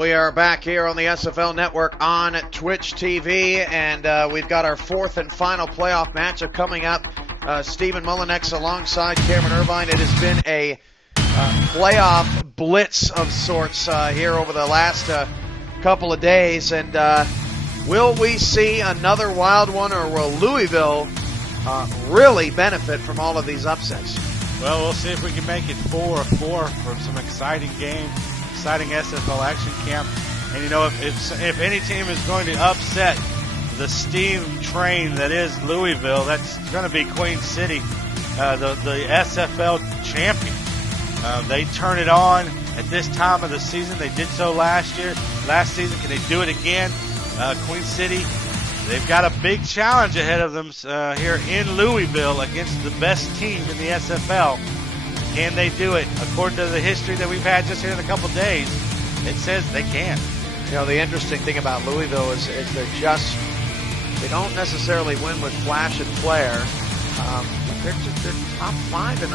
We are back here on the SFL Network on Twitch TV, and we've got our fourth and final playoff matchup coming up. Stephen Mullinex alongside Cameron Irvine. It has been a playoff blitz of sorts here over the last couple of days, and will we see another wild one, or will Louisville really benefit from all of these upsets? Well, we'll see if we can make it 4-4 for some exciting games. Exciting SFL action camp. And you know, if any team is going to upset the steam train that is Louisville, that's going to be Queen City, the SFL champion. They turn it on at this time of the season. They did so last season. Can they do it again? Queen City, they've got a big challenge ahead of them here in Louisville against the best team in the SFL. Can they do it? According to the history that we've had just here in a couple days, it says they can. You know, the interesting thing about Louisville is they don't necessarily win with flash and flare. They're top five in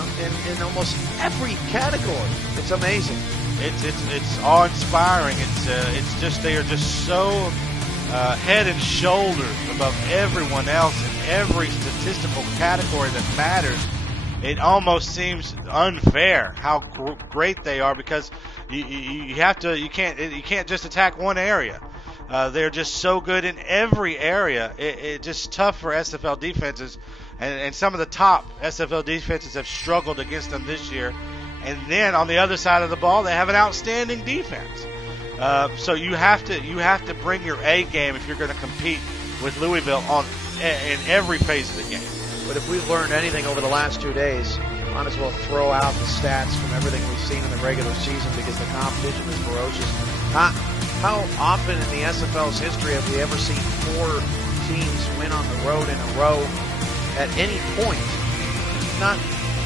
almost every category. It's amazing. It's awe-inspiring. It's just they are just so head and shoulders above everyone else in every statistical category that matters. It almost seems unfair how great they are, because you can't just attack one area. They're just so good in every area. It's just tough for SFL defenses, and some of the top SFL defenses have struggled against them this year. And then on the other side of the ball, they have an outstanding defense. So you have to bring your A game if you're going to compete with Louisville in every phase of the game. But if we've learned anything over the last 2 days, might as well throw out the stats from everything we've seen in the regular season, because the competition is ferocious. How often in the SFL's history have we ever seen 4 teams win on the road in a row at any point?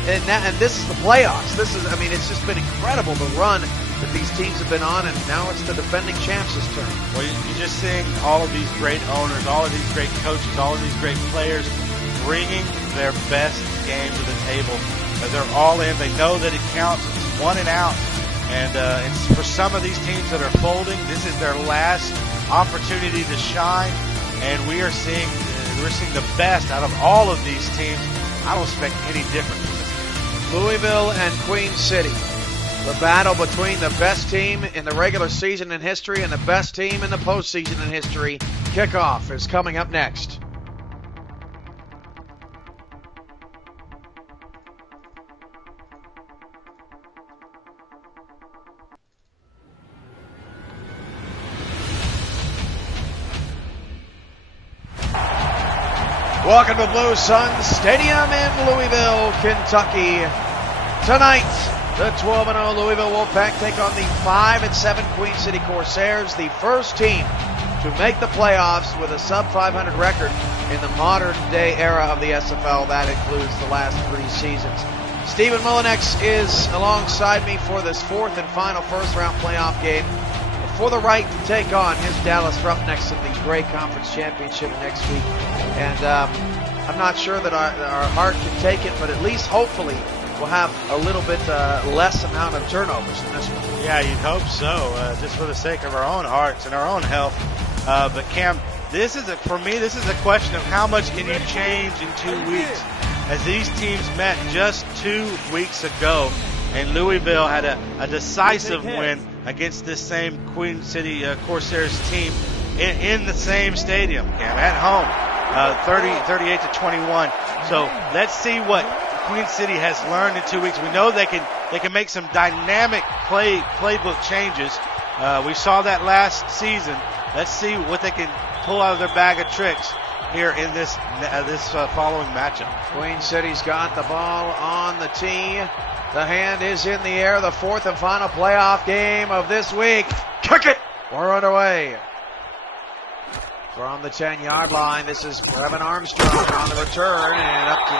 And this is the playoffs. It's just been incredible, the run that these teams have been on, and now it's the defending champs' turn. Well, you're just seeing all of these great owners, all of these great coaches, all of these great players bringing their best game to the table. They're all in. They know that it counts. It's one and out. And it's for some of these teams that are folding, this is their last opportunity to shine. And we're seeing the best out of all of these teams. I don't expect any different from this game. Louisville and Queen City. The battle between the best team in the regular season in history and the best team in the postseason in history. Kickoff is coming up next. Welcome to Blue Sun Stadium in Louisville, Kentucky. Tonight, the 12-0 Louisville Wolfpack take on the 5-7 Queen City Corsairs, the first team to make the playoffs with a sub-500 record in the modern-day era of the SFL. That includes the last 3 seasons. Stephen Mullinex is alongside me for this fourth and final first-round playoff game for the right to take on his Dallas Roughnecks in the Grey Conference Championship next week. And I'm not sure that our heart can take it, but at least hopefully we'll have a little bit less amount of turnovers in this one. Yeah, you'd hope so, just for the sake of our own hearts and our own health. But Cam, for me, this is a question of how much can you change in 2 weeks. As these teams met just 2 weeks ago, and Louisville had a decisive win against this same Queen City Corsairs team in the same stadium, Cam, at home, 38-21. So let's see what Queen City has learned in 2 weeks. We know they can make some dynamic playbook changes. We saw that last season. Let's see what they can pull out of their bag of tricks here in this following matchup. Queen City's got the ball on the tee. The hand is in the air. The fourth and final playoff game of this week. Kick it! We're underway. From the 10-yard line, this is Brevin Armstrong on the return, and up to the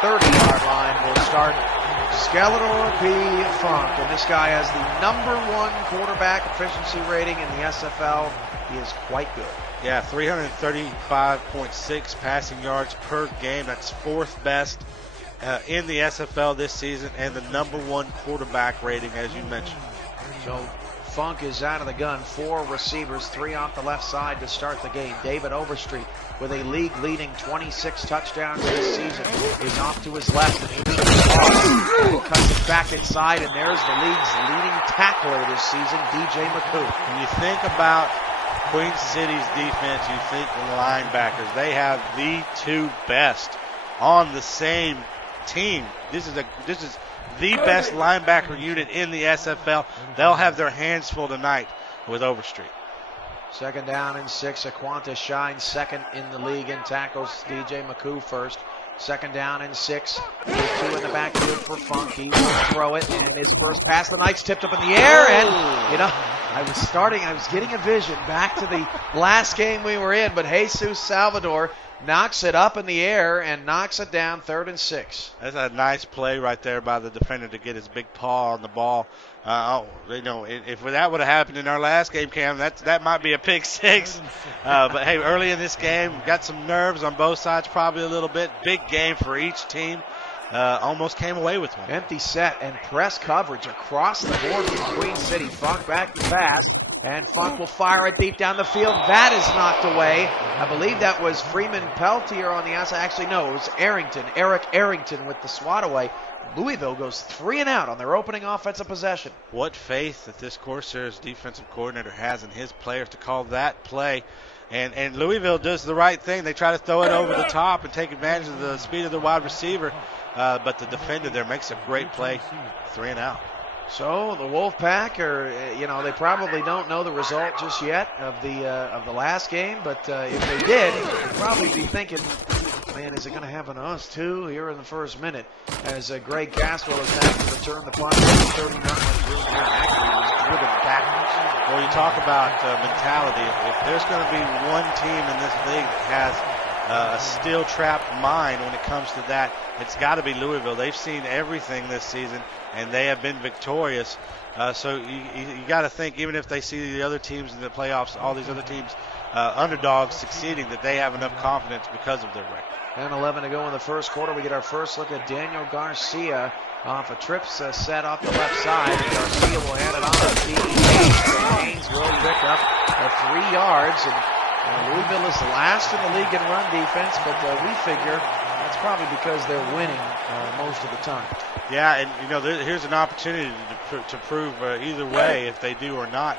30-yard line will start Skeletor P. Funk. And this guy has the #1 quarterback efficiency rating in the SFL. He is quite good. Yeah, 335.6 passing yards per game. That's 4th best in the SFL this season, and the #1 quarterback rating, as you mentioned. So Funk is out of the gun. 4 receivers, 3 off the left side to start the game. David Overstreet, with a league-leading 26 touchdowns this season, is off to his left. And he cuts it back inside, and there's the league's leading tackler this season, DJ McCoo. When you think about Queen City's defense, you think the linebackers. They have the 2 best on the same team. This is the best linebacker unit in the SFL. They'll have their hands full tonight with Overstreet. 2nd down and 6. Aquanta shines second in the league in tackles. DJ McCoo first. 2nd down and 6. 2 in the backfield for Funk. He will throw it, and his first pass of the night's tipped up in the air. And, you know, I was getting a vision back to the last game we were in, but Jesus Salvador knocks it up in the air and knocks it down. 3rd and 6. That's a nice play right there by the defender to get his big paw on the ball. You know, if that would have happened in our last game, Cam, that might be a pick 6. But hey, early in this game, got some nerves on both sides, probably a little bit. Big game for each team. Almost came away with one. Empty set and press coverage across the board from Queen City. Funk back to pass, and Funk will fire it deep down the field. That is knocked away. I believe that was Freeman Peltier on the outside. Actually, no, it was Eric Arrington with the swat away. Louisville goes 3 and out on their opening offensive possession. What faith that this Corsairs defensive coordinator has in his players to call that play. And Louisville does the right thing. They try to throw it over the top and take advantage of the speed of the wide receiver. But the defender there makes a great play. 3 and out. So the Wolfpack they probably don't know the result just yet of the last game. But if they did, they'd probably be thinking, man, is it going to happen to us too here in the first minute? As Greg Caswell is back to return the punt. 39 actually was driven backwards. Well, you talk about mentality. If there's going to be one team in this league that has a steel-trapped mind when it comes to that, it's got to be Louisville. They've seen everything this season, and they have been victorious. So you got to think, even if they see the other teams in the playoffs, all these other teams, underdogs succeeding, that they have enough confidence because of their record. 10-11 to go in the first quarter. We get our first look at Daniel Garcia off a trip set off the left side. And Garcia will hand it off to Haynes. Will pick up 3 yards. And Louisville is last in the league in run defense, but we figure that's probably because they're winning most of the time. Yeah, and here's an opportunity to prove either way if they do or not.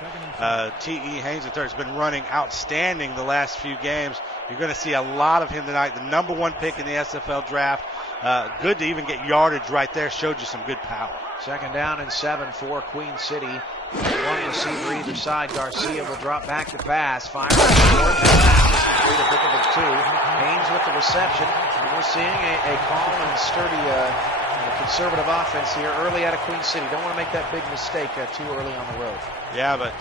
T.E. Haynes III has been running outstanding the last few games. You're going to see a lot of him tonight. The number 1 pick in the SFL draft. Good to even get yardage right there. Showed you some good power. 2nd down and 7 for Queen City. 1 receiver either side. Garcia will drop back to pass. Fire short. The pick of 2. Haynes with the reception. And we're seeing a calm and sturdy conservative offense here early out of Queen City. Don't want to make that big mistake too early on the road. Yeah, but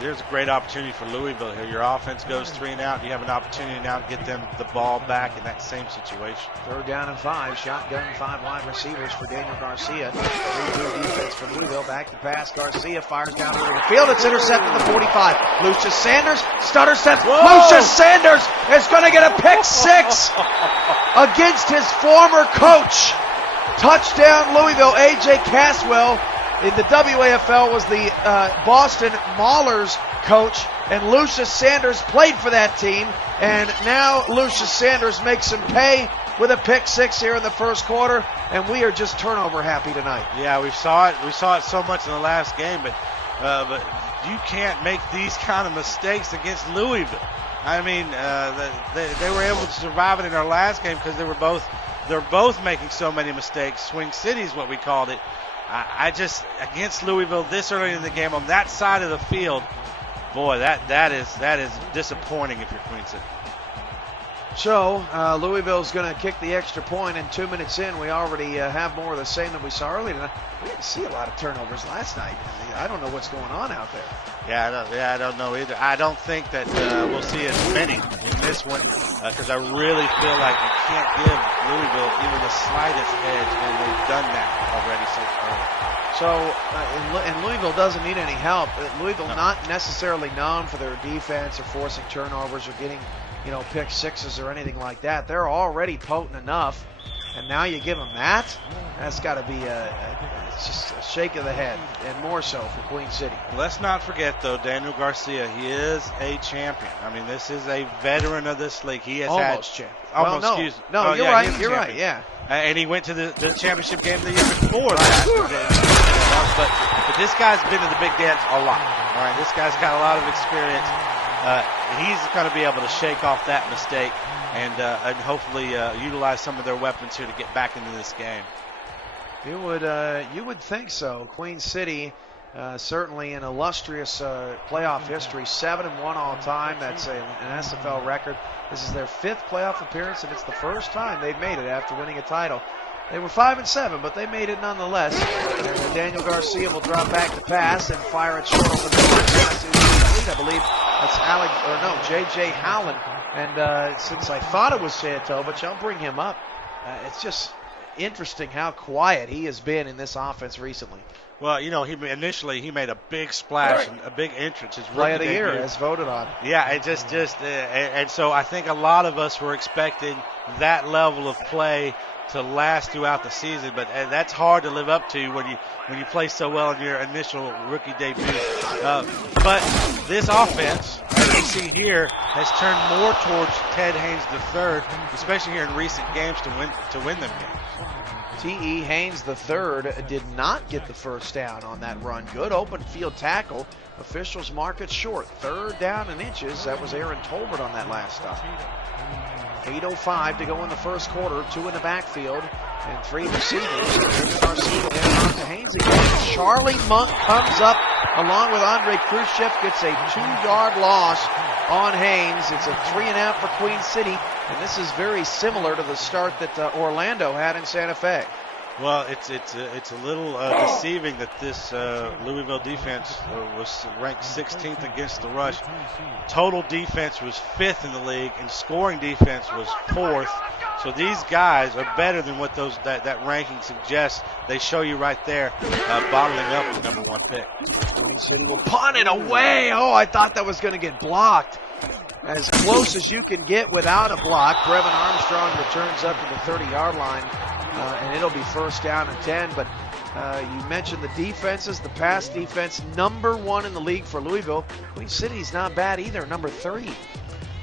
there's a great opportunity for Louisville here. Your offense goes 3 and out. You have an opportunity now to get them the ball back in that same situation. 3rd down and 5. Shotgun, 5 wide receivers for Daniel Garcia. 3-2 defense for Louisville. Back to pass. Garcia fires down the middle of the field. It's intercepted at the 45. Lucius Sanders, stutter step. Lucius Sanders is going to get a pick 6 against his former coach. Touchdown Louisville. A.J. Caswell in the WAFL was the Boston Maulers coach, and Lucius Sanders played for that team, and now Lucius Sanders makes him pay with a pick 6 here in the first quarter, and we are just turnover happy tonight. Yeah, we saw it so much in the last game, but you can't make these kind of mistakes against Louisville. I mean, they were able to survive it in our last game because they're both making so many mistakes. Swing City is what we called it. I just, against Louisville this early in the game on that side of the field, boy, that is disappointing if you're Queen City. So Louisville's going to kick the extra point, and 2 minutes in, we already have more of the same that we saw earlier tonight. We didn't see a lot of turnovers last night. I don't know what's going on out there. Yeah, I don't know either. I don't think that we'll see as many in this one because I really feel like you can't give Louisville even the slightest edge, and they've done that already so far. So, and Louisville doesn't need any help. Louisville not necessarily known for their defense or forcing turnovers or getting, pick 6s or anything like that. They're already potent enough, and now you give them that? That's got to be it's just a shake of the head, and more so for Queen City. Let's not forget, though, Daniel Garcia, he is a champion. I mean, this is a veteran of this league. He has almost champion. Almost, well, no, excuse me. No, oh, you're yeah, right. You're right, yeah. And he went to the championship game the year before that. But this guy's been to the big dance a lot. All right, this guy's got a lot of experience. He's going to be able to shake off that mistake and hopefully utilize some of their weapons here to get back into this game. You would think so. Queen City, certainly an illustrious playoff history, 7-1 all time. That's an SFL record. This is their 5th playoff appearance, and it's the first time they've made it after winning a title. They were 5-7, but they made it nonetheless. And Daniel Garcia will drop back to pass and fire it short on the pass. I believe that's J.J. Howland. And since I thought it was Santovich, I'll bring him up. It's just interesting how quiet he has been in this offense recently. Well, you know, he made a big splash and a big entrance. His Play of the year, as voted on. Yeah, it and so I think a lot of us were expecting that level of play to last throughout the season, but that's hard to live up to when you play so well in your initial rookie debut. But this offense, as you see here, has turned more towards Ted Haynes III, especially here in recent games to win them games. T.E. Haynes III did not get the first down on that run. Good open field tackle. Officials mark it short. 3rd down and inches. That was Aaron Tolbert on that last stop. 8:05 to go in the first quarter. 2 in the backfield and 3 receivers. Garcia heading on to Haynes again. Charlie Monk comes up along with Andre Khrushchev. Gets a 2-yard loss on Haynes. It's a 3-and-out for Queen City. And this is very similar to the start that Orlando had in Santa Fe. Well, it's a little deceiving that this Louisville defense was ranked 16th against the rush. Total defense was 5th in the league, and scoring defense was 4th. So these guys are better than what that ranking suggests. They show you right there, bottling up the #1 pick. Queen City will punt it away. Oh, I thought that was going to get blocked. As close as you can get without a block. Brevin Armstrong returns up to the 30-yard line, and it'll be 1st down and 10. But you mentioned the defenses, the pass defense, #1 in the league for Louisville. Queen City's not bad either, number 3.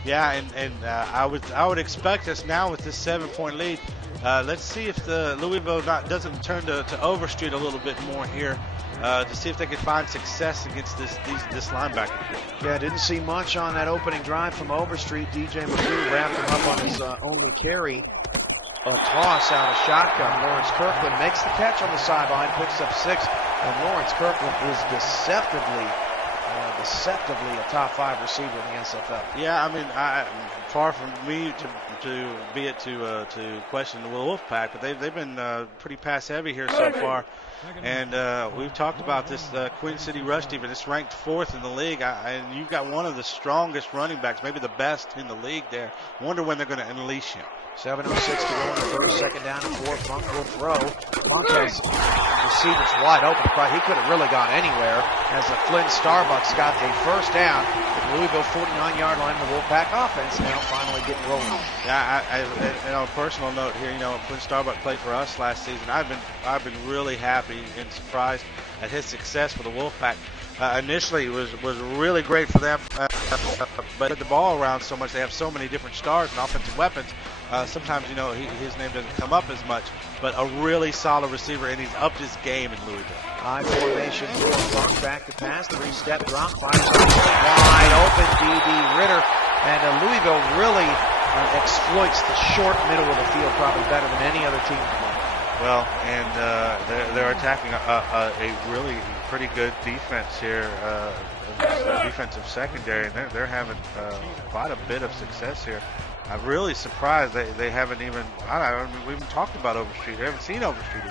Yeah, and I would expect us now with this 7-point lead. Let's see if the Louisville doesn't turn to Overstreet a little bit more here. To see if they can find success against this linebacker. Yeah, didn't see much on that opening drive from Overstreet. DJ McGrew wrapped him up on his only carry. A toss out of shotgun. Lawrence Kirkland makes the catch on the sideline, picks up 6, and Lawrence Kirkland is deceptively a top 5 receiver in the SFL. Yeah, I mean, far from me to question the Wolfpack, but they've been pretty pass heavy here so far. And we've talked about this Queen City rush defense. It's ranked 4th in the league, and you've got one of the strongest running backs, maybe the best in the league there. Wonder when they're going to unleash him. 7:06 to go in the first, 2nd down and 4. Funk will throw. Funk has receivers wide open. He could have really gone anywhere as the Flint Starbucks got a 1st down. The Louisville 49-yard line, the Wolfpack offense now finally getting rolling. Yeah, on a personal note here, Flint Starbucks played for us last season. I've been really happy and surprised at his success for the Wolfpack. Initially, it was really great for them, but the ball around so much. They have so many different stars and offensive weapons. Sometimes, his name doesn't come up as much, but a really solid receiver, and he's upped his game in Louisville. High formation, Funk back to pass, 3-step drop, fires wide open, D.D. Ritter, and Louisville really exploits the short middle of the field probably better than any other team. Well, and they're attacking a really pretty good defense here, defensive secondary, and they're having quite a bit of success here. I'm really surprised they haven't even, we haven't talked about Overstreet. We haven't seen Overstreet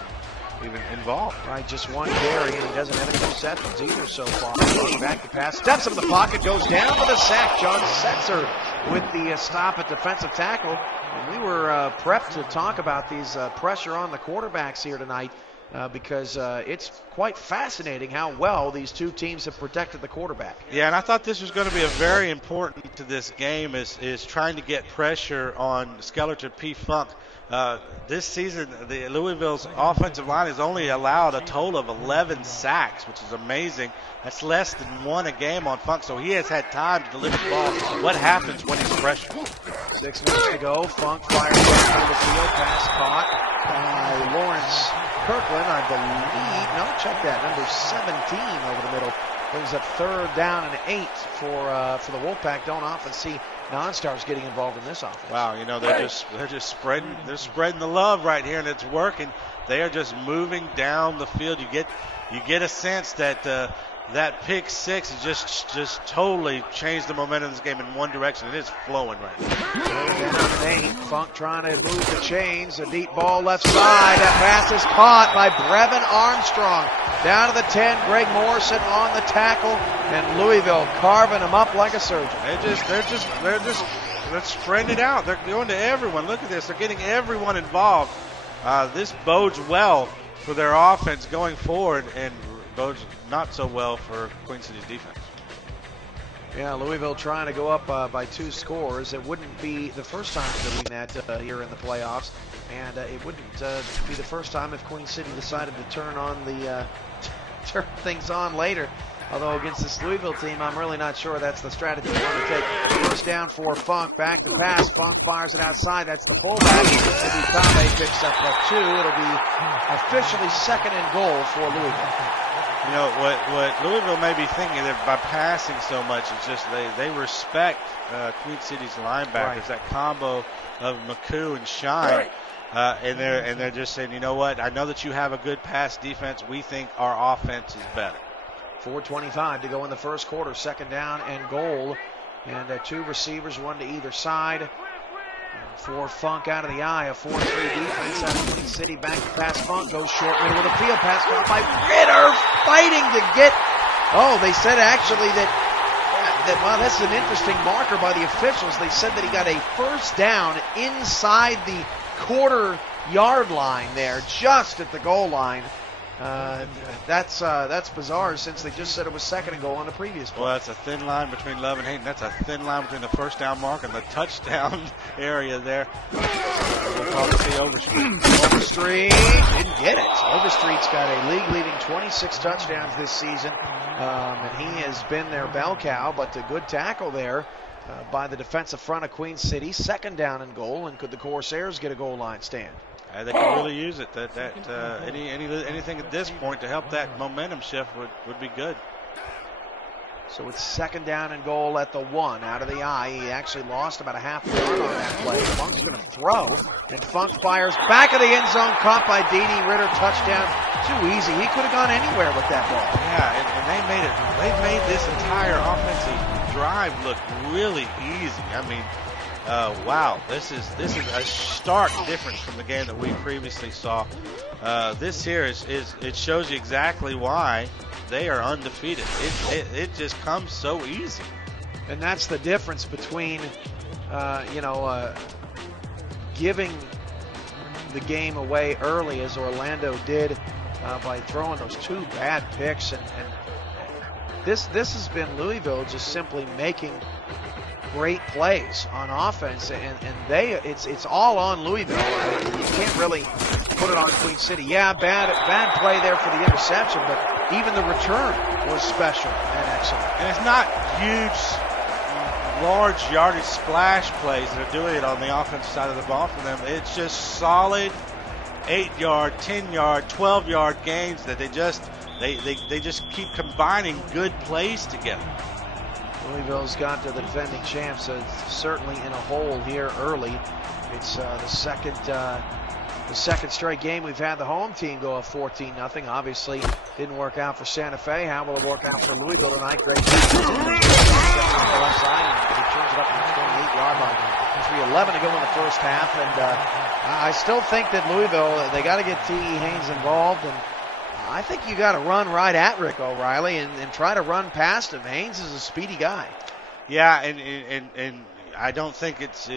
even involved. Right, just 1 carry, and he doesn't have any receptions either so far. Back to pass, steps into the pocket, goes down for the sack. John Setzer with the stop at defensive tackle. And we were prepped to talk about these pressure on the quarterbacks here tonight. because it's quite fascinating how well these two teams have protected the quarterback. Yeah, and I thought this was going to be a very important to this game is trying to get pressure on Skeleton P. Funk. This season, the Louisville's offensive line has only allowed a total of 11 sacks, which is amazing. That's less than one a game on Funk, so he has had time to deliver the ball. What happens when he's pressured? 6 minutes to go. Funk fires down the field. Pass caught by Lawrence Kirkland, I believe. No, check that. Number 17 over the middle. Brings up 3rd down and 8 for the Wolfpack. Don't often see non-stars getting involved in this offense. Wow, they're just spreading the love right here, and it's working. They are just moving down the field. You get a sense that that pick six has just totally changed the momentum of this game in one direction. It is flowing right now. Down 8. Funk trying to move the chains. A deep ball left side. That pass is caught by Brevin Armstrong. Down to the 10. Greg Morrison on the tackle, and Louisville carving them up like a surgeon. They're spreading it out. They're going to everyone. Look at this. They're getting everyone involved. This bodes well for their offense going forward, and bodes not so well for Queen City's defense. Yeah, Louisville trying to go up by 2 scores. It wouldn't be the first time doing that here in the playoffs, and it wouldn't be the first time if Queen City decided to turn things on later. Although against this Louisville team, I'm really not sure that's the strategy they want to take. First down for Funk, back to pass. Funk fires it outside. That's the fullback. Maybe Kame picks up that 2. It'll be officially 2nd and goal for Louisville. What Louisville may be thinking that by passing so much, it's just they respect Queen City's linebackers, right. That combo of McCoo and Shine. And they're just saying, you know what? I know that you have a good pass defense. We think our offense is better. 4:25 to go in the first quarter. 2nd down and goal. And 2 receivers, 1 to either side. For Funk out of the eye. A 4-3 defense out of Queen City. Back to pass. Funk goes short middle with a field pass caught by Ritter, fighting to get. Oh, they said actually that well, that's an interesting marker by the officials. They said that he got a first down inside the quarter-yard line there, just at the goal line. That's bizarre since they just said it was 2nd and goal on the previous play. Well, that's a thin line between Love and Hayden. That's a thin line between the first down mark and the touchdown area there. We'll probably see Overstreet. Overstreet didn't get it. Overstreet's got a league-leading 26 touchdowns this season, and he has been their bell cow, but a good tackle there by the defensive front of Queen City. 2nd down and goal, and could the Corsairs get a goal line stand? They can really use it. Anything at this point to help that momentum shift would be good. So it's 2nd down and goal at the 1 out of the eye. He actually lost about a half yard on that play. Funk's going to throw, and Funk fires back of the end zone, caught by Dini. Ritter, touchdown. Too easy. He could have gone anywhere with that ball. Yeah, and they made this entire offensive drive look really easy. I mean, wow, this is a stark difference from the game that we previously saw. This here it shows you exactly why they are undefeated. It just comes so easy. And that's the difference between giving the game away early, as Orlando did by throwing those 2 bad picks, and this has been Louisville just simply making great plays on offense, and it's all on Louisville. You can't really put it on Queen City. Yeah, bad play there for the interception, but even the return was special and excellent. And it's not huge, large yardage splash plays that are doing it on the offensive side of the ball for them. It's just solid 8-yard, 10-yard, 12-yard gains that they just keep combining good plays together. Louisville's got to the defending champs, certainly in a hole here early. It's the second straight game we've had the home team go up 14-0. Obviously, didn't work out for Santa Fe. How will it work out for Louisville tonight? Great defense. Left side, and he turns it up to the 28-yard line. 3:11 to go in the first half, and I still think that Louisville, they got to get T.E. Haynes involved, and I think you got to run right at Rick O'Reilly and try to run past him. Haynes is a speedy guy. Yeah, and I don't think it's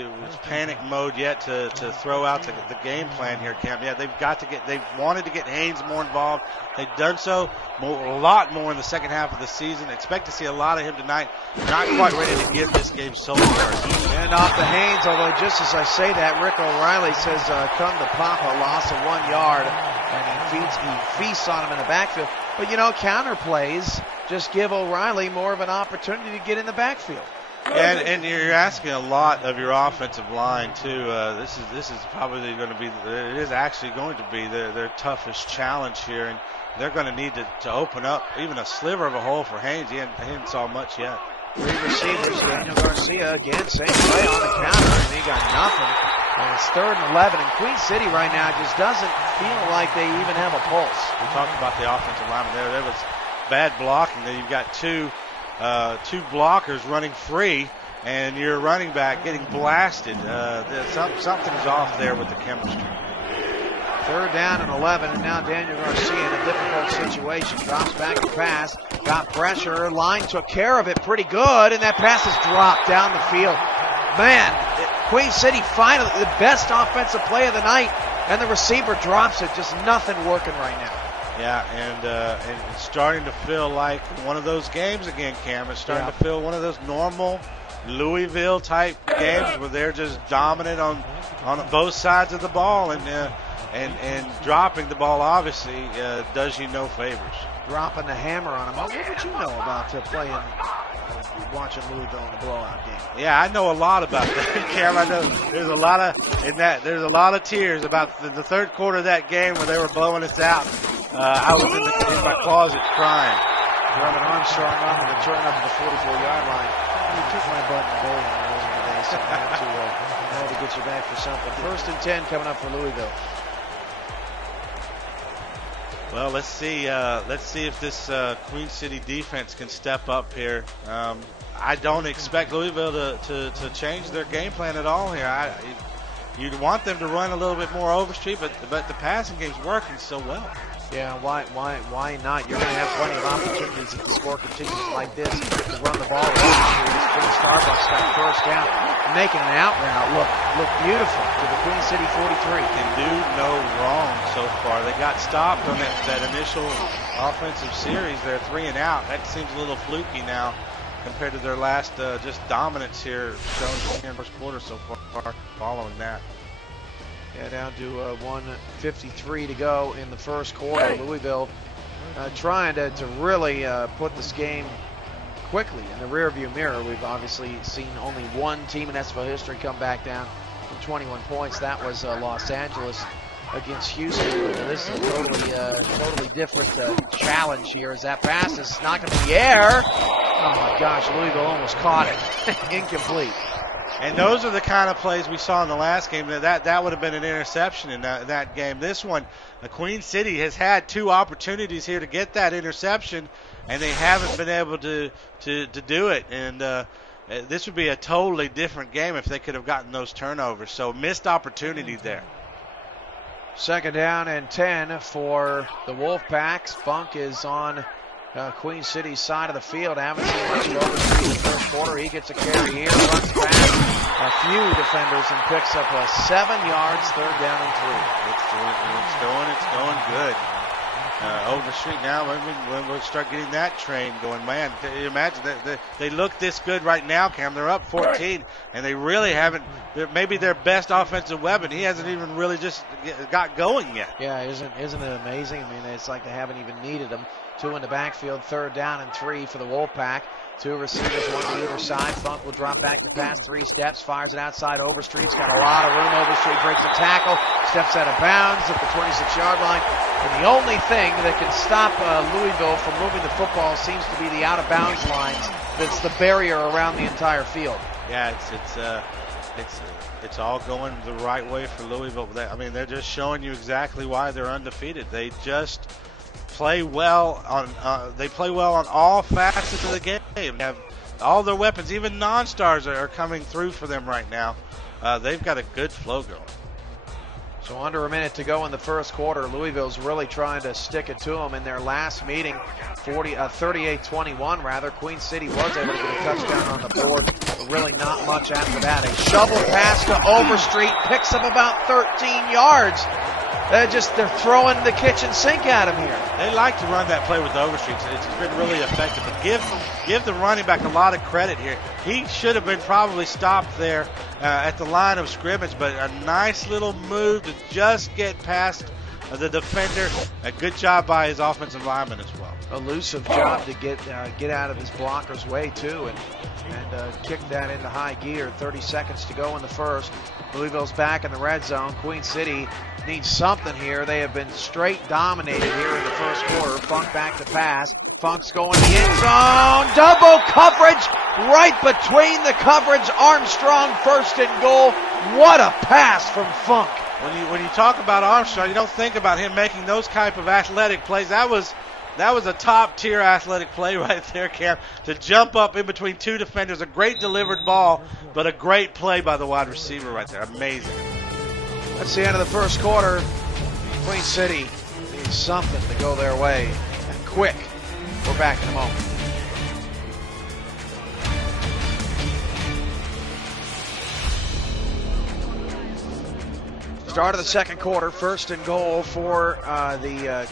panic mode yet to throw out the game plan here, Cam. Yeah, they've wanted to get Haynes more involved. They've done so a lot more in the second half of the season. Expect to see a lot of him tonight. Not quite ready to give this game so far. And off the Haynes, although just as I say that, Rick O'Reilly says, come to Papa, loss of 1 yard, and he feasts on him in the backfield. But, counter plays just give O'Reilly more of an opportunity to get in the backfield. And you're asking a lot of your offensive line too. This is probably going to be, it is actually going to be their toughest challenge here, and they're going to need to open up even a sliver of a hole for Haynes. He hadn't saw much yet. 3 receivers, Daniel Garcia again, same play on the counter, and he got nothing. And it's 3rd and 11, and Queen City right now just doesn't feel like they even have a pulse. We talked about the offensive lineman there. There was bad blocking. Then you've got two blockers running free, and your running back getting blasted. Something's off there with the chemistry. 3rd down and 11, and now Daniel Garcia in a difficult situation. Drops back to pass, got pressure, line took care of it pretty good, and that pass is dropped down the field. Man, Queen City finally, the best offensive play of the night, and the receiver drops it. Just nothing working right now. Yeah, and it's starting to feel like one of those games again, Cam. It's starting to feel one of those normal Louisville type games where they're just dominant on both sides of the ball, and dropping the ball obviously does you no favors. Dropping the hammer on them. What would you know about watching Louisville in a blowout game? Yeah, I know a lot about that, Cam. I know there's a lot of tears about the third quarter of that game where they were blowing us out. I was in my closet crying. Robin Armstrong on the return up to the 44-yard line. You took my butt in bowling earlier today, so I had to get you back for something. 1st and 10 coming up for Louisville. Well, let's see if this Queen City defense can step up here. I don't expect Louisville to change their game plan at all here. You'd want them to run a little bit more Overstreet, but the passing game's working so well. Yeah, why not? You're going to have plenty of opportunities if the score continues like this to run the ball. This Starbucks got 1st down, making an out route look beautiful to the Queen City 43. Can do no wrong so far. They got stopped on that initial offensive series. They're 3 and out. That seems a little fluky now compared to their last just dominance here shown in the 1st quarter so far following that. Yeah, down to 1:53 to go in the 1st quarter. Louisville trying to really put this game quickly in the rearview mirror. We've obviously seen only one team in SFL history come back down from 21 points. That was Los Angeles against Houston. This is a totally different challenge here as that pass is knocked into the air. Oh my gosh, Louisville almost caught it. Incomplete. And those are the kind of plays we saw in the last game. That would have been an interception in that game. This one, Queen City has had 2 opportunities here to get that interception, and they haven't been able to do it. And this would be a totally different game if they could have gotten those turnovers. So missed opportunity there. 2nd down and 10 for the Wolfpacks. Funk is on Queen City's side of the field. Haven't seen much of Overstreet in the 1st quarter. He gets a carry here, runs past a few defenders and picks up 7 yards, 3rd down and 3. It's going good. Overstreet now, when we'll start getting that train going, man, imagine that they look this good right now, Cam. They're up 14, and they really haven't, maybe their best offensive weapon, he hasn't even really just got going yet. Yeah, isn't it amazing? I mean, it's like they haven't even needed him. 2 in the backfield, 3rd down and 3 for the Wolfpack. 2 receivers, 1 on either side. Funk will drop back to pass 3 steps, fires it outside. Overstreet's got a lot of room. Overstreet breaks the tackle, steps out of bounds at the 26-yard line. And the only thing that can stop Louisville from moving the football seems to be the out-of-bounds lines. That's the barrier around the entire field. Yeah, it's all going the right way for Louisville. They're just showing you exactly why they're undefeated. They just play well on all facets of the game. They have all their weapons, even non-stars are coming through for them right now. They've got a good flow going. So under a minute to go in the first quarter. Louisville's really trying to stick it to them in their last meeting. 38-21 rather. Queen City was able to get a touchdown on the board, but really not much after that. A shovel pass to Overstreet picks up about 13 yards. They're throwing the kitchen sink at him here. They like to run that play with Overstreet. It's been really effective. But give the running back a lot of credit here. He should have been probably stopped there at the line of scrimmage, but a nice little move to just get past the defender. A good job by his offensive lineman as well. Elusive job to get out of his blocker's way too, and kick that into high gear. 30 seconds to go in the first. Louisville's back in the red zone. Queen City needs something here. They have been straight dominated here in the first quarter. Funk back to pass. Funk's going to the end zone. Double coverage right between the coverage. Armstrong first and goal. What a pass from Funk. When you talk about Armstrong, you don't think about him making those type of athletic plays. That was a top-tier athletic play right there, Cam, to jump up in between two defenders. A great delivered ball, but a great play by the wide receiver right there. Amazing. That's the end of the first quarter. Queen City needs something to go their way, and quick. We're back in a moment. Start of the second quarter, first and goal for the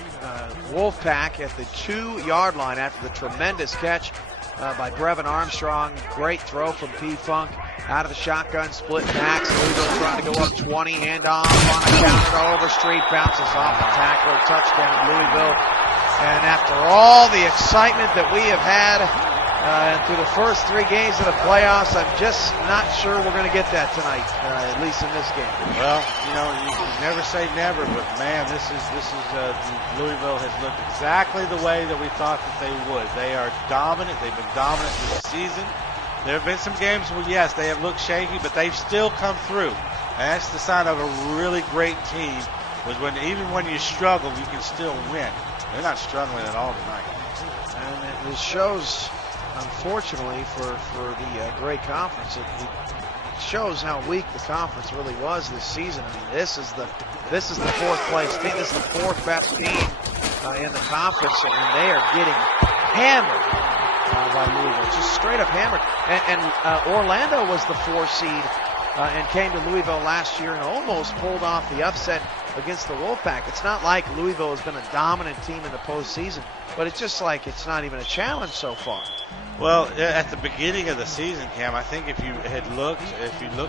Wolfpack at the 2-yard line after the tremendous catch by Brevin Armstrong. Great throw from P-Funk out of the shotgun, split backs. Louisville trying to go up 20, handoff on a counter to Overstreet, bounces off the tackler, touchdown Louisville. And after all the excitement that we have had through the first 3 games of the playoffs, I'm just not sure we're going to get that tonight, at least in this game. Well, you never say never, but man, this is Louisville has looked exactly the way that we thought that they would. They are dominant. They've been dominant this season. There have been some games where, yes, they have looked shaky, but they've still come through. And that's the sign of a really great team, was when even when you struggle, you can still win. They're not struggling at all tonight. And it shows, unfortunately, for the great conference, it shows how weak the conference really was this season. I mean, this is the fourth place team. This is the fourth best team in the conference, and they are getting hammered by Louisville, just straight up hammered. And Orlando was the 4 seed and came to Louisville last year and almost pulled off the upset against the Wolfpack. It's not like Louisville has been a dominant team in the postseason, but it's just like it's not even a challenge so far. Well, at the beginning of the season, Cam, I think if you looked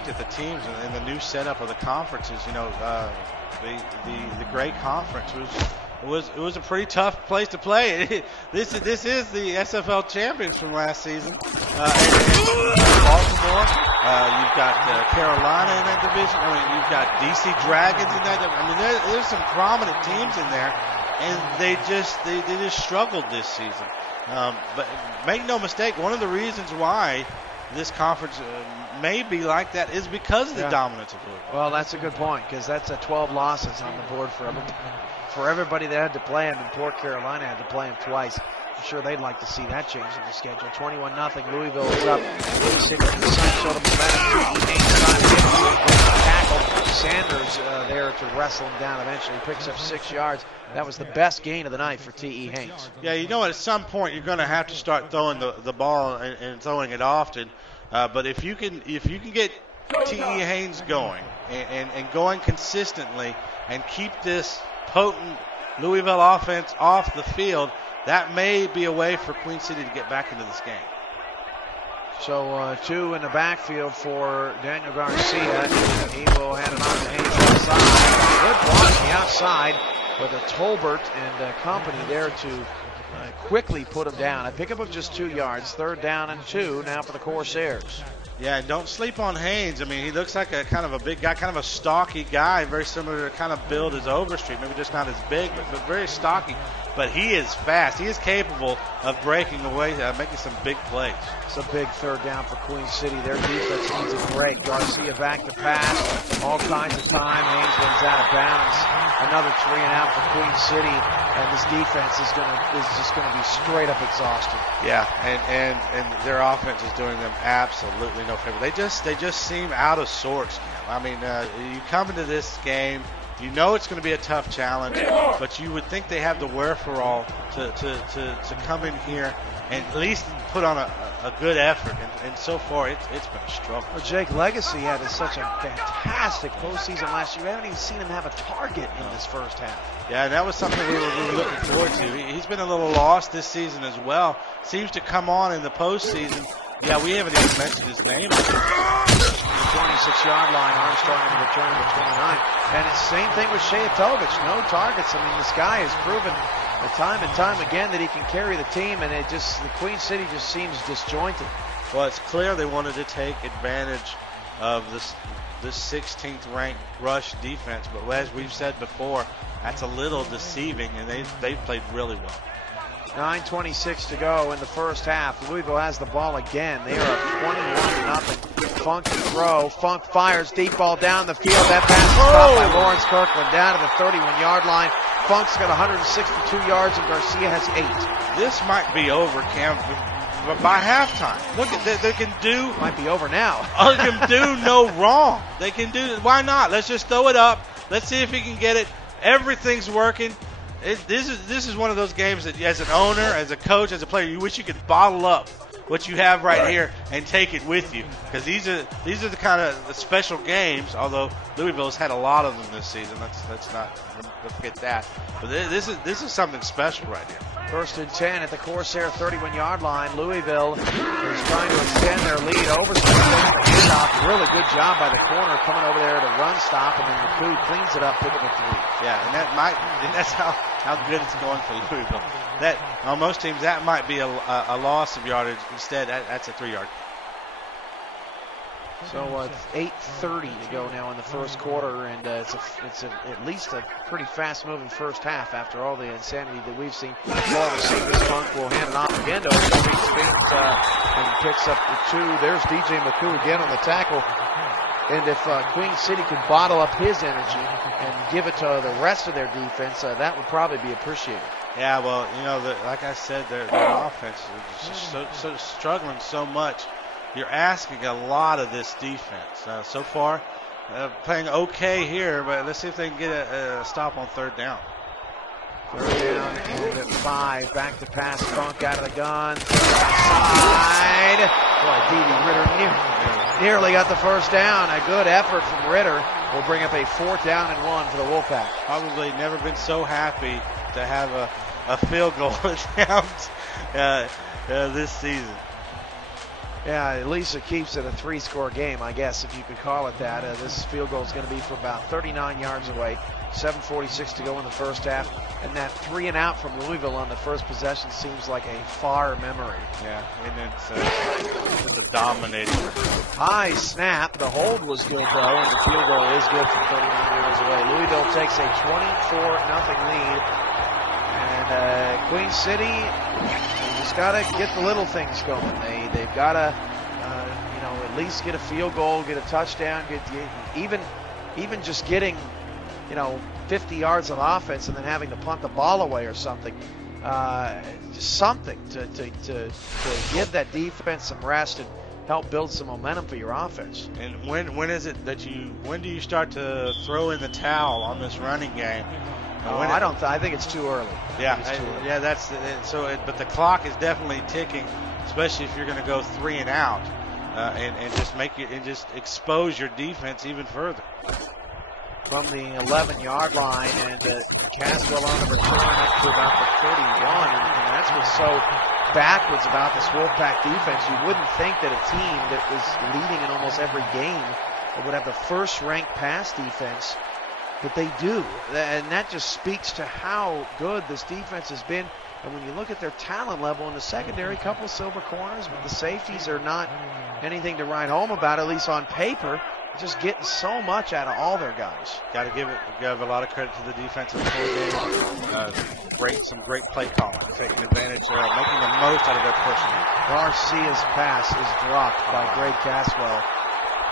at the teams and the new setup of the conferences, the great conference it was a pretty tough place to play. This is the SFL champions from last season. Baltimore, you've got Carolina in that division. I mean, you've got DC Dragons in that. I mean, there's some prominent teams in there, and they just struggled this season. But make no mistake, one of the reasons why this conference may be like that is because of the dominance of Louisville. Well, that's a good point, because that's 12 losses on the board for everybody that had to play him, and poor Carolina had to play him twice. I'm sure they'd like to see that change in the schedule. 21-0. Louisville is up. Sitting in the sun, showed them momentum. Tackle. Sanders there to wrestle him down eventually. Picks up 6 yards. That was the best gain of the night for T.E. Haynes. Yeah, you know what? At some point, you're going to have to start throwing the ball and throwing it often. But if you can get T.E. Haynes going and going consistently and keep this potent Louisville offense off the field, that may be a way for Queen City to get back into this game. So 2 in the backfield for Daniel Garcia. He will hand it on to Haynes outside. Good block on the outside with a Tolbert and company there to quickly put him down. A pickup of just 2 yards. 3rd down and 2 now for the Corsairs. Yeah, and don't sleep on Haynes. I mean, he looks like a kind of a big guy, kind of a stocky guy, very similar to kind of build as Overstreet. Maybe just not as big, but very stocky. But he is fast. He is capable of breaking away, making some big plays. It's a big 3rd down for Queen City. Their defense needs a break. Garcia back to pass. All kinds of time. Haynes runs out of bounds. Another 3 and out for Queen City. And this defense is just going to be straight up exhausted. Yeah, and their offense is doing them absolutely no favor. They just seem out of sorts. I mean, you come into this game You know it's going to be a tough challenge, but you would think they have the wherewithal to come in here and at least put on a good effort. And so far, it's been a struggle. Well, Jake Legacy had such a fantastic postseason last year. We haven't even seen him have a target in this first half. Yeah, and that was something we were looking forward to. He's been a little lost this season as well. Seems to come on in the postseason. Yeah, we haven't even mentioned his name. The 26-yard line, Armstrong in the return to 29. And it's the same thing with Shayatovic. No targets. I mean, this guy has proven time and time again that he can carry the team, and the Queen City just seems disjointed. Well, it's clear they wanted to take advantage of this 16th ranked rush defense, but as we've said before, that's a little deceiving, and they've played really well. 9:26 to go in the first half. Louisville has the ball again. They are up 21-0. Funk to throw. Funk fires deep ball down the field. That pass is caught by Lawrence Kirkland down to the 31-yard line. Funk's got 162 yards and Garcia has 8. This might be over, Cam, but by halftime. Look at they can do. Might be over now. They can do no wrong. They can do. Why not? Let's just throw it up. Let's see if he can get it. Everything's working. This is one of those games that, as an owner, as a coach, as a player, you wish you could bottle up what you have right here and take it with you, because these are the kind of special games. Although Louisville's had a lot of them this season, let's not forget that. But this is something special right here. First and 10 at the Corsair 31-yard line. Louisville is trying to extend their lead. Overstreet taking the handoff. Really good job by the corner coming over there to run stop, and then McCoo cleans it up, picking up 3. Yeah, and that's how good it's going for Louisville. That on most teams that might be a loss of yardage. Instead, that's a 3-yard. So it's 8:30 to go now in the first quarter, and it's at least a pretty fast-moving first half after all the insanity that we've seen. Ball receivers, Funk will hand it off again to Overstreet, spins and picks up the 2. There's DJ McCoo again on the tackle. And if Queen City could bottle up his energy and give it to the rest of their defense, that would probably be appreciated. Yeah, well, like I said, their offense is just so struggling so much. You're asking a lot of this defense. So far, playing okay here, but let's see if they can get a stop on third down. Third down and at 5. Back to pass. Funk out of the gun. Outside. Boy, D.D. Ritter nearly got the first down. A good effort from Ritter will bring up a 4th down and 1 for the Wolfpack. Probably never been so happy to have a field goal attempt this season. Yeah, at least it keeps it a 3-score game, I guess, if you could call it that. This field goal is going to be from about 39 yards away. 7:46 to go in the first half. And that 3 and out from Louisville on the first possession seems like a far memory. Yeah, and it's a dominating. High snap. The hold was good, though, and the field goal is good from 39 yards away. Louisville takes a 24-0 lead. And Queen City just got to get the little things going. They've got to, at least get a field goal, get a touchdown, even just getting, 50 yards of offense and then having to punt the ball away or something. Just something to give that defense some rest and help build some momentum for your offense. And when is it that when do you start to throw in the towel on this running game? I think it's too early. Yeah, but the clock is definitely ticking, especially if you're going to go 3 and out, and just expose your defense even further. From the 11-yard line, and Caswell on the return up to about the 31, and that's what's so backwards about this Wolfpack defense. You wouldn't think that a team that was leading in almost every game would have the first-ranked pass defense, but they do, and that just speaks to how good this defense has been. And when you look at their talent level in the secondary, a couple silver corners, but the safeties are not anything to write home about, at least on paper. Just getting so much out of all their guys. Got to give a lot of credit to the defensive coordinator. Some great play calling, taking advantage, making the most out of their personnel. Garcia's pass is dropped by Greg Caswell.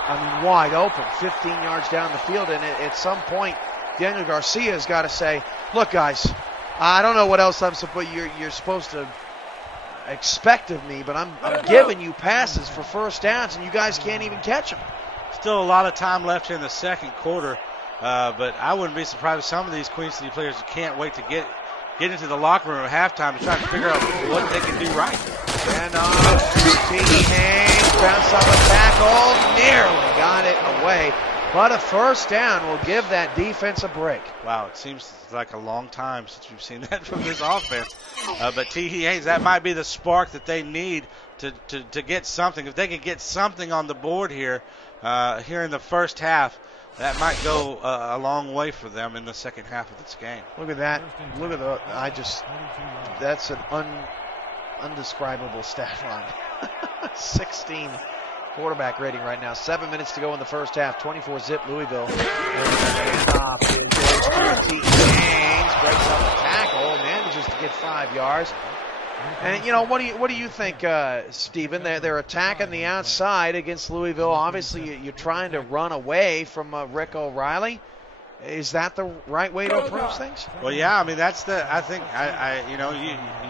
I mean, wide open, 15 yards down the field, and at some point, Daniel Garcia has got to say, "Look, guys, I don't know what else you're supposed to expect of me, but I'm giving you passes for first downs, and you guys can't even catch them." Still a lot of time left in the second quarter. But I wouldn't be surprised if some of these Queen City players can't wait to get into the locker room at halftime to try to figure out what they can do right. And T. Haynes bounced off a tackle, nearly got it away. But a first down will give that defense a break. Wow, it seems like a long time since we've seen that from this offense. But T. Haynes, that might be the spark that they need to get something. If they can get something on the board here in the first half, that might go a long way for them in the second half of this game. Look at that. Look at that's an undescribable stat line. 16 quarterback rating right now. 7 minutes to go in the first half. 24-zip Louisville. And the handoff is T. Haynes. Breaks up the tackle. Manages to get 5 yards. And, what do you think, Stephen? They're attacking the outside against Louisville. Obviously, you're trying to run away from Rick O'Reilly. Is that the right way to approach things? Well, yeah. I mean, I think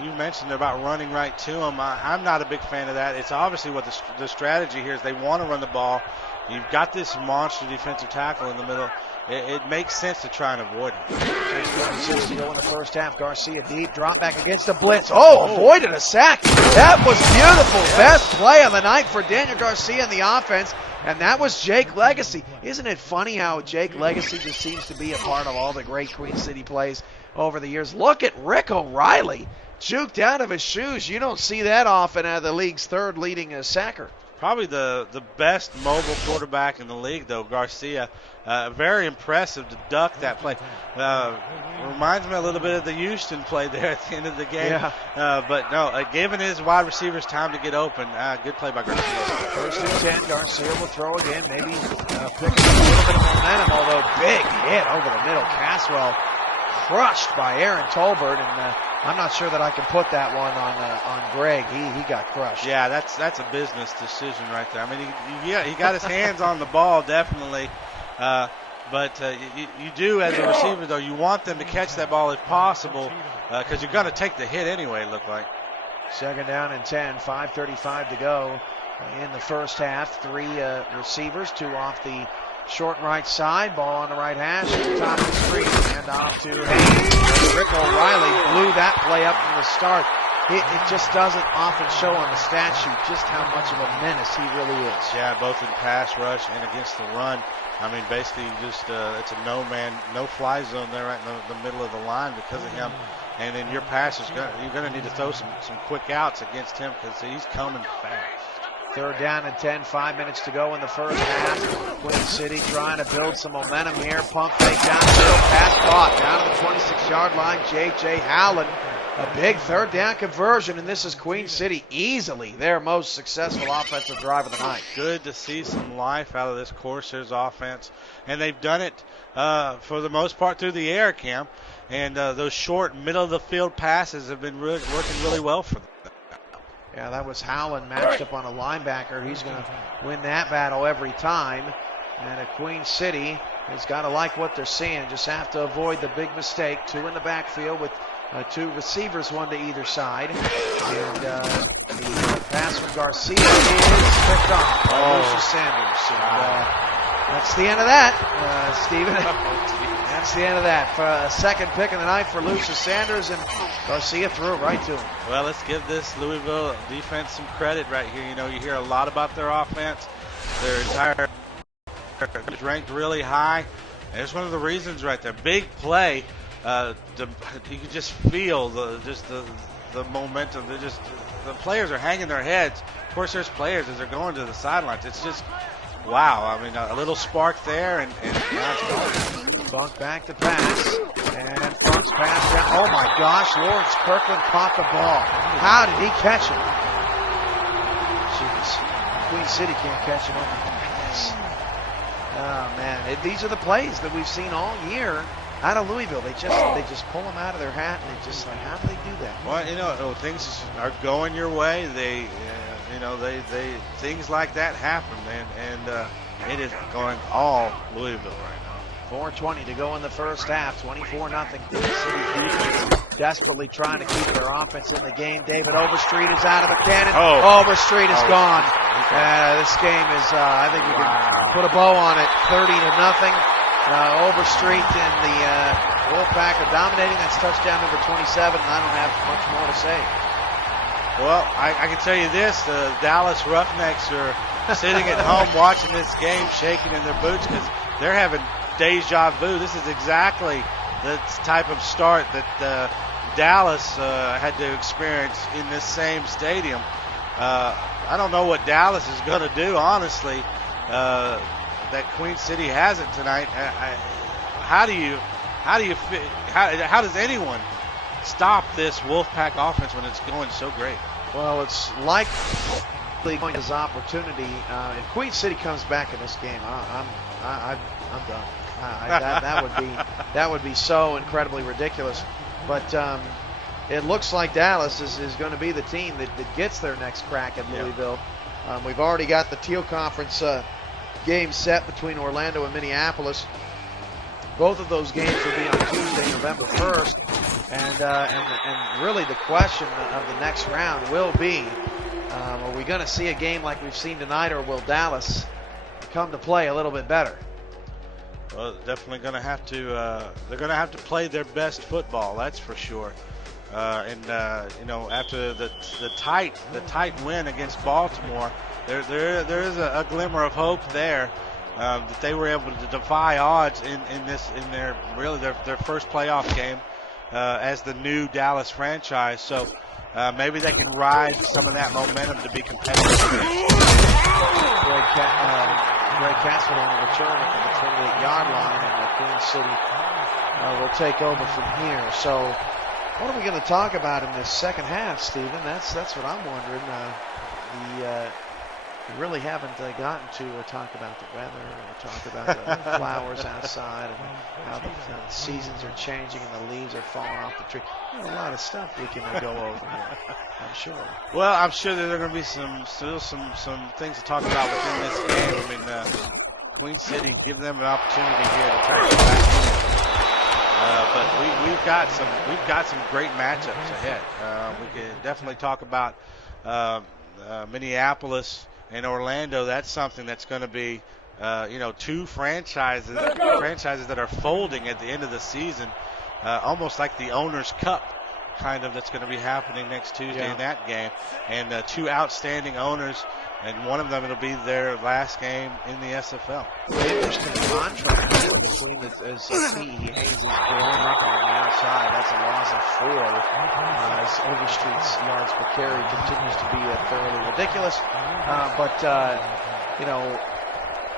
you mentioned about running right to him. I'm not a big fan of that. It's obviously what the strategy here is. They want to run the ball. You've got this monster defensive tackle in the middle. It makes sense to try and avoid him. 6:36 to go in the first half. Garcia deep, drop back against the blitz. Avoided a sack. That was beautiful. Yes. Best play of the night for Daniel Garcia in the offense, and that was Jake Legacy. Isn't it funny how Jake Legacy just seems to be a part of all the great Queen City plays over the years? Look at Rick O'Reilly, juked out of his shoes. You don't see that often out of the league's third leading sacker. Probably the best mobile quarterback in the league, though, Garcia. Very impressive to duck that play. Reminds me a little bit of the Houston play there at the end of the game. Yeah. But no, giving his wide receivers time to get open. Good play by Garcia. First and 10, Garcia will throw again. Maybe pick up a little bit of momentum, although big hit over the middle. Caswell crushed by Aaron Tolbert, and I'm not sure that I can put that one on Greg. He got crushed. Yeah, that's a business decision right there. I mean, he got his hands on the ball, definitely. But you do, as a receiver, though, you want them to catch that ball if possible because you're going to take the hit anyway, it looked like. Second down and 10, 5:35 to go in the first half. 3 receivers, 2 off the short right side. Ball on the right hash at the top of the screen. And off to Haynes. Rick O'Reilly blew that play up from the start. It just doesn't often show on the stat sheet just how much of a menace he really is. Yeah, both in pass rush and against the run. I mean, basically, just it's a no-fly zone there right in the middle of the line because of him. And then your pass you're going to need to throw some quick outs against him because he's coming fast. Third down and 10, 5 minutes to go in the first half. Queen City trying to build some momentum here. Pump fake down the middle, pass caught down to the 26-yard line. J.J. Howland, a big third down conversion, and this is Queen City easily their most successful offensive drive of the night. Good to see some life out of this Corsairs offense, and they've done it for the most part through the air, Cam. And those short middle-of-the-field passes have been working really well for them. Yeah, that was Howland matched up on a linebacker. He's going to win that battle every time. And Queen City has got to like what they're seeing. Just have to avoid the big mistake. 2 in the backfield with 2 receivers, 1 to either side. And the pass from Garcia is picked off by Lucius Sanders. And, that's the end of that, Stephen. That's the end of that. Second pick of the night for Lucius Sanders, and Garcia threw it right to him. Well, let's give this Louisville defense some credit right here. You know, you hear a lot about their offense. Their entire is ranked really high. And it's one of the reasons right there. Big play. You can just feel the momentum. The players are hanging their heads. Of course, there's players as they're going to the sidelines. It's just wow. I mean, a little spark there, and now it's going. Funk back to pass, and Funk's pass down. Oh my gosh, Lawrence Kirkland caught the ball. How did he catch it? Jeez, Queen City can't catch it over pass. Oh man, these are the plays that we've seen all year out of Louisville. They just pull them out of their hat, and they just like, how do they do that? Well, you know, things are going your way. They things like that happen, and it is going all Louisville right now. 4:20 to go in the first half. 24-0. Queen City defense desperately trying to keep their offense in the game. David Overstreet is out of the cannon. Overstreet is gone. This game is, I think we can put a bow on it. 30-0. Overstreet and the Wolfpack are dominating. That's touchdown number 27, and I don't have much more to say. Well, I can tell you this, the Dallas Roughnecks are sitting at home watching this game, shaking in their boots because they're having deja vu. This is exactly the type of start that Dallas had to experience in this same stadium. I don't know what Dallas is going to do, honestly. That Queen City hasn't tonight. How does anyone stop this Wolfpack offense when it's going so great? Well, it's likely going his opportunity. If Queen City comes back in this game, I'm done. That would be so incredibly ridiculous. But it looks like Dallas is going to be the team that gets their next crack at Louisville. We've already got the Teal Conference game set between Orlando and Minneapolis. Both of those games will be on Tuesday, November 1st. And really the question of the next round will be, are we going to see a game like we've seen tonight, or will Dallas come to play a little bit better? Well, definitely going to have to. They're going to have to play their best football. That's for sure. After the tight win against Baltimore, there is a glimmer of hope there that they were able to defy odds in their first playoff game as the new Dallas franchise. So maybe they can ride some of that momentum to be competitive. Greg Castle on the return from the 28-yard line, and Queen City will take over from here. So what are we going to talk about in this second half, Stephen? That's what I'm wondering. We really haven't gotten to talk about the weather or talk about the flowers outside and how the seasons are changing and the leaves are falling off the tree. There's a lot of stuff we can go over here, I'm sure. Well, I'm sure that there are going to be some things to talk about within this game. I mean, Queen City, give them an opportunity here to try to get back in. But we've got some great matchups ahead. We can definitely talk about Minneapolis and Orlando. That's something that's going to be, two franchises that are folding at the end of the season, almost like the Owners' Cup, kind of, that's going to be happening next Tuesday in that game. And two outstanding owners, and one of them it'll be their last game in the SFL. Interesting contrast between as T.E. Hayes is blown up on the outside. That's a loss of 4 as Overstreet's yards per carry continues to be thoroughly ridiculous.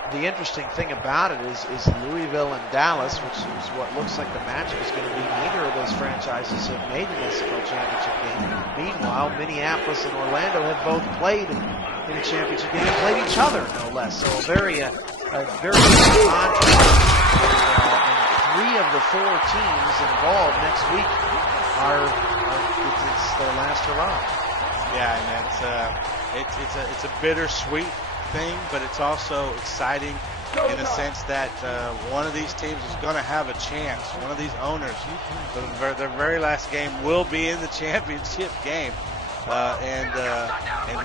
The interesting thing about it is Louisville and Dallas, which is what looks like the matchup is going to be. Neither of those franchises have made an SFL championship game. Meanwhile, Minneapolis and Orlando have both played in a championship game and played each other, no less. So a very good contrast. And 3 of the 4 teams involved next week it's their last hurrah. Yeah, and it's a bittersweet thing, but it's also exciting in the sense that one of these teams is going to have a chance. One of these owners, their very last game will be in the championship game, and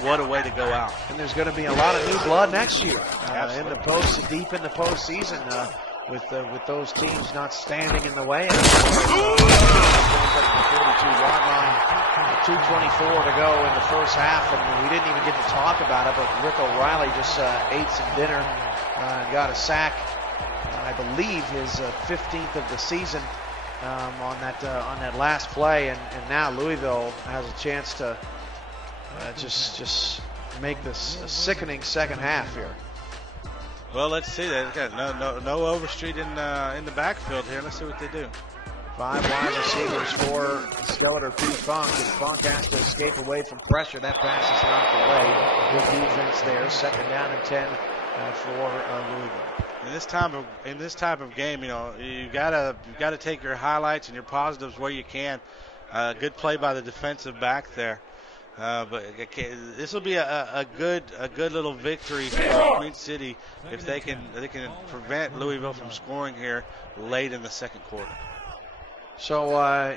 what a way to go out. And there's going to be a lot of new blood next year deep in the postseason with those teams not standing in the way. 42-yard line. 2:24 to go in the first half, and we didn't even get to talk about it, but Rick O'Reilly just ate some dinner and got a sack, I believe his 15th of the season on that last play, and now Louisville has a chance to just make this a sickening second half here. Well, let's see. They've got no Overstreet in the backfield here. Let's see what they do. 5 wide receivers for Skeletor P. Funk, and Funk has to escape away from pressure. That pass is knocked away. Good defense there. 2nd down and 10 for Louisville. In this type of game, you gotta take your highlights and your positives where you can. Good play by the defensive back there. But this will be a good little victory for Queen City if they can prevent Louisville from scoring here late in the second quarter. So,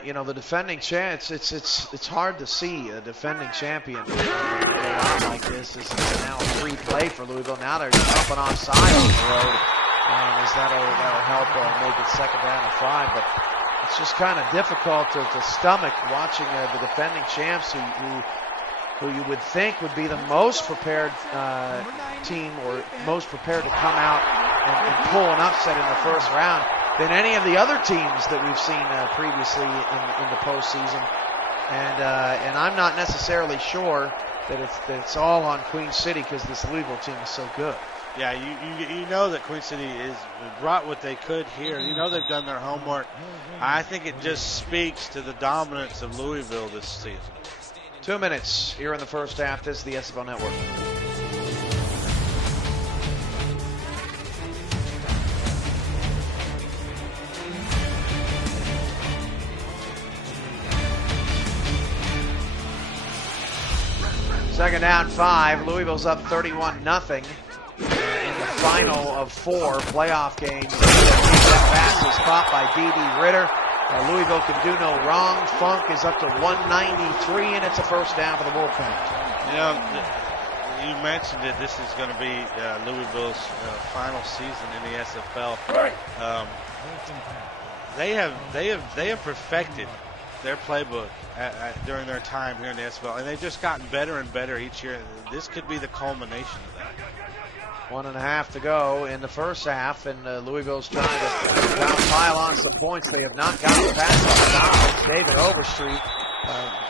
the defending champ, it's hard to see a defending champion like this. Is now a free play for Louisville. Now they're jumping offside on the road. as that'll help make it 2nd down and 5. But it's just kind of difficult to stomach watching the defending champs who you would think would be the most prepared team, or most prepared to come out and pull an upset in the first round than any of the other teams that we've seen previously in the postseason. And I'm not necessarily sure that it's all on Queen City, because this Louisville team is so good. Yeah, you know that Queen City is brought what they could here. You know they've done their homework. I think it just speaks to the dominance of Louisville this season. 2 minutes here in the first half. This is the SFL Network. Second down 5. Louisville's up 31-0 in the final of 4 playoff games. That pass is caught by D.D. Ritter. Louisville can do no wrong. Funk is up to 193, and it's a first down for the Wolfpack. You know, you mentioned it. This is going to be Louisville's final season in the SFL. They have perfected their playbook during their time here in the SFL, and they've just gotten better and better each year. This could be the culmination of that. 1.5 to go in the first half, and Louisville's trying to pile on some points. They have not gotten past the top. David Overstreet.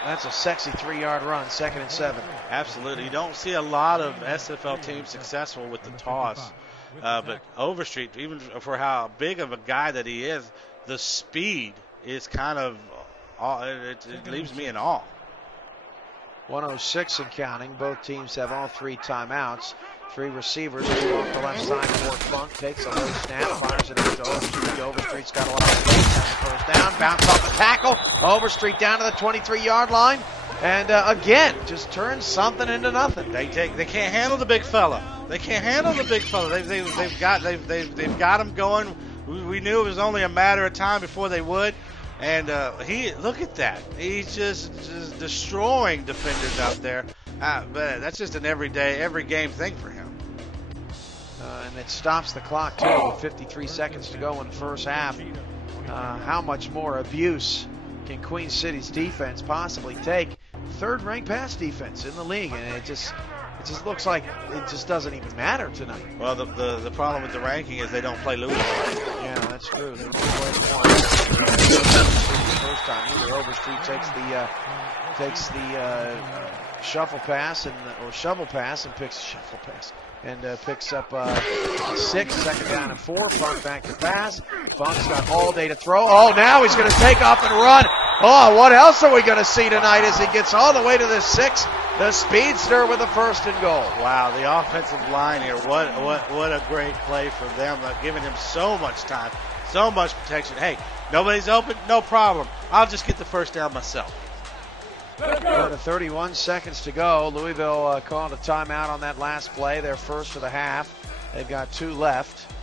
That's a sexy 3-yard run, 2nd and 7. Absolutely. You don't see a lot of SFL teams successful with the toss, but Overstreet, even for how big of a guy that he is, the speed is kind of, it leaves me in awe. 1:06 and counting. Both teams have all 3 timeouts. 3 receivers, 2 off the left side for Funk. Takes a low snap, fires it into Overstreet. Overstreet's got a lot of space on the first down. Bounce off the tackle. Overstreet down to the 23-yard line. And again, just turns something into nothing. They can't handle the big fella. They can't handle the big fella. They've got him going. We knew it was only a matter of time before they would. And look at that. He's just destroying defenders out there. But that's just an every game thing for him. And it stops the clock, too, with 53 seconds to go in the first half. How much more abuse can Queen City's defense possibly take? 3rd-ranked pass defense in the league, and it just looks like it just doesn't even matter tonight. Well, the problem with the ranking is they don't play Louisville. Yeah, that's true. They play the first time. Either Overstreet takes the shuffle pass or shovel pass and picks shuffle pass and picks up 6, 2nd down and 4. Funk back to pass. Funk's got all day to throw. Oh, now he's going to take off and run. Oh, what else are we going to see tonight as he gets all the way to the 6? The speedster with the 1st and goal. Wow, the offensive line here. What a great play for them. Giving him so much time, so much protection. Hey, nobody's open, no problem. I'll just get the first down myself. 31 seconds to go. Louisville called a timeout on that last play, their first of the half. They've got 2 left.